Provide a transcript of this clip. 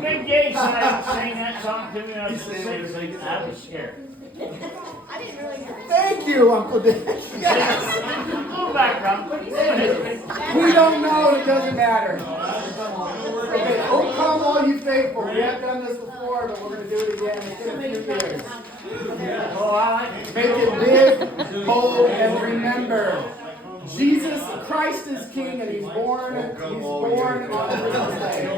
Big Gay sang that song to me when I was 6. I was scared. Thank you, Uncle Dick. Go back, Ron. We don't know. It doesn't matter. Okay, oh come all you faithful. We have done this before, but we're going to do it again. It's been a few years. Oh, I like Make it big, bold, and remember. Jesus Christ is King, and He's born on Christmas Day.